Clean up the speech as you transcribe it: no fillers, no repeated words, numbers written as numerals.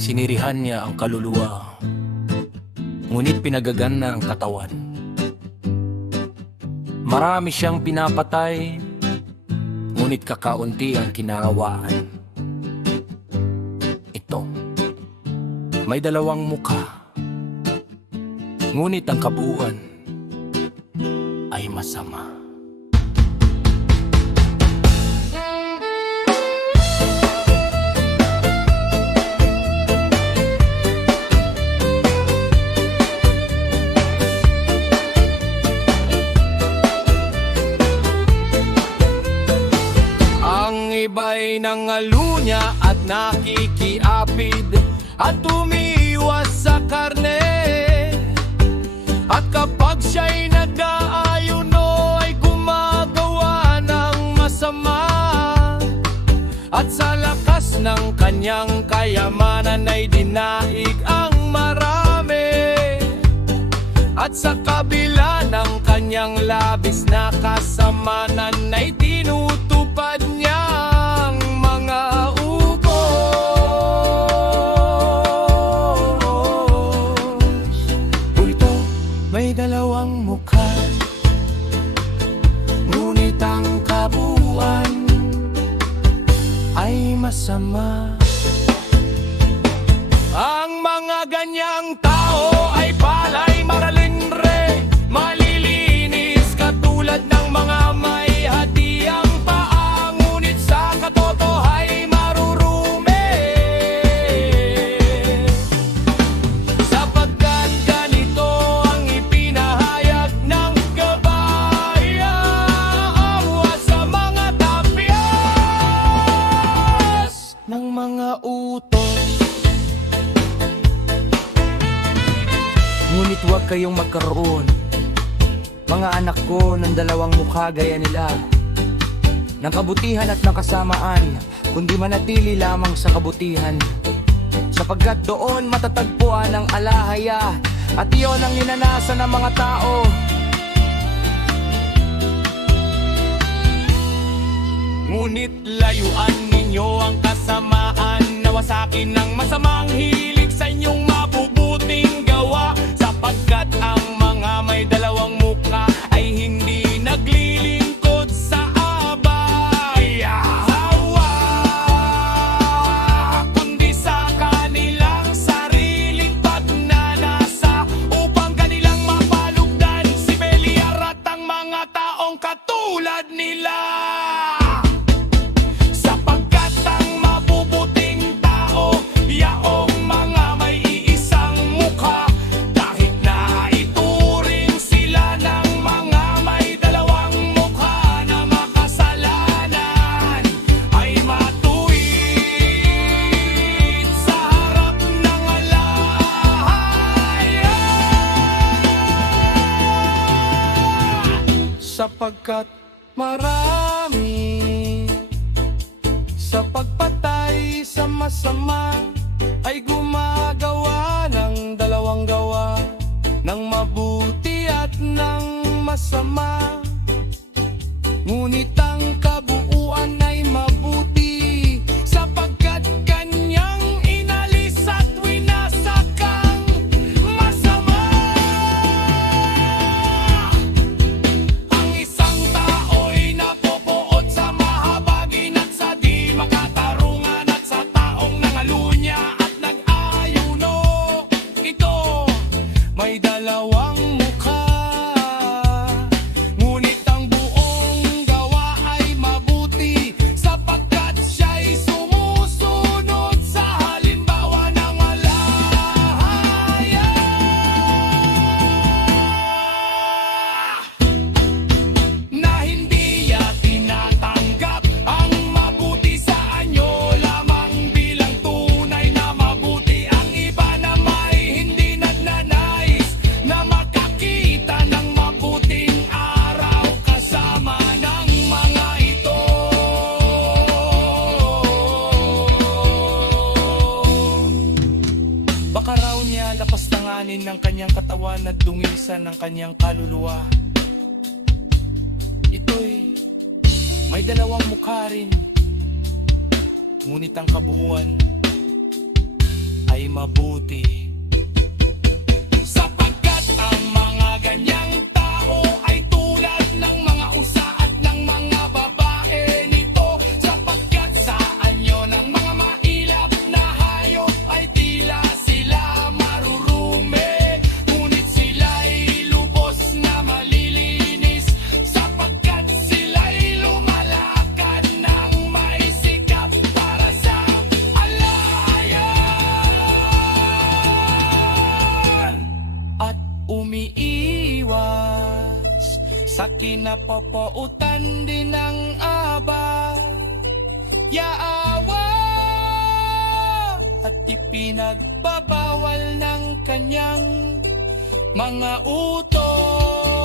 Sinirihan niya ang kaluluwa, ngunit pinagagana ang katawan. Marami siyang pinapatay, ngunit kakaunti ang kinawaan. Ito, may dalawang mukha, ngunit ang kabuuan ay masama. Iba'y nangalunya at nakikiapid at umiiwas sa karne. At kapag siya'y nag-aayuno ay gumagawa ng masama. At sa lakas ng kanyang kayamanan ay dinaig ang marami. At sa kabila ng kanyang labis na kasamanan ay tinutupad niya ang mga utos. Ito may dalawang mukha, ngunit ang kabuuan ay masama. Ang mga ganyang tao ay palay maralinre, malilinis katulad ng mga may hatiang paa, ngunit sa katotohay marurumi. Sapagkat ganito ang ipinahayag ng gabay, awa sa mga tapyas ng mga utos. Ngunit huwag kayong magkaroon, mga anak ko, ng dalawang mukha gaya nila, ng kabutihan at ng kasamaan, kundi manatili lamang sa kabutihan. Sapagkat doon matatagpuan ang alahaya, at iyon ang ninanasa ng mga tao. Ngunit layuan ninyo ang kasamaan, nawasakin ng masamang hilig sa inyong mabubuting gawa. Sapagkat ang mga may dalawang mukha ay hindi naglilingkod sa abay, hawa, kundi sa kanilang sariling pagnanasa, upang kanilang mapalugdan si Beliar at ang mga taong katulad nila. Sapagkat ang mabubuting tao, yaong mga may iisang mukha, kahit na ituring sila ng mga may dalawang mukha na makasalanan, ay matuwid sa harap ng alahaya. Sapagkat marami sa pagpatay sa masama ay gumagawa ng dalawang gawa, ng mabuti at ng masama. Ngunit ang kabuuan ay mabuti, sapagkat kanyang inalis at winasak ang masama. Ang isang tao'y napupuot sa mahabagin at sa di makatarungan, at sa taong nangalunya at nag-ayuno. Ito may dalawang mukha, ngunit ang buong gawa ay mabuti, sapagkat siya'y sumusunod sa halimbawa ng alahaya. Na hindi niya tinatanggap ang mabuti sa anyo lamang bilang tunay na mabuti. Ang iba na may hindi nagnanais na makakita ng mabuting araw kasama ng mga ito. Baka raw niya lapastanganin ng kanyang katawan at dungisan ng kanyang kaluluwa. Ito'y may dalawang mukha rin, ngunit ang kabuuan ay mabuti. Sapagkat ang mga ganyang tao ay tulad ng mga usa at ng mga babae nito. Sapagkat sa anyo ng mga mailap na hayop ay tila sila marurumi, ngunit sila'y lubos na malilinis. Sapagkat sila'y lumalakad ng may sikap para sa alayan at umiiwas sa kinapopoutan din ng aba, yaawa at ipinagbabawal ng kanyang mga utos.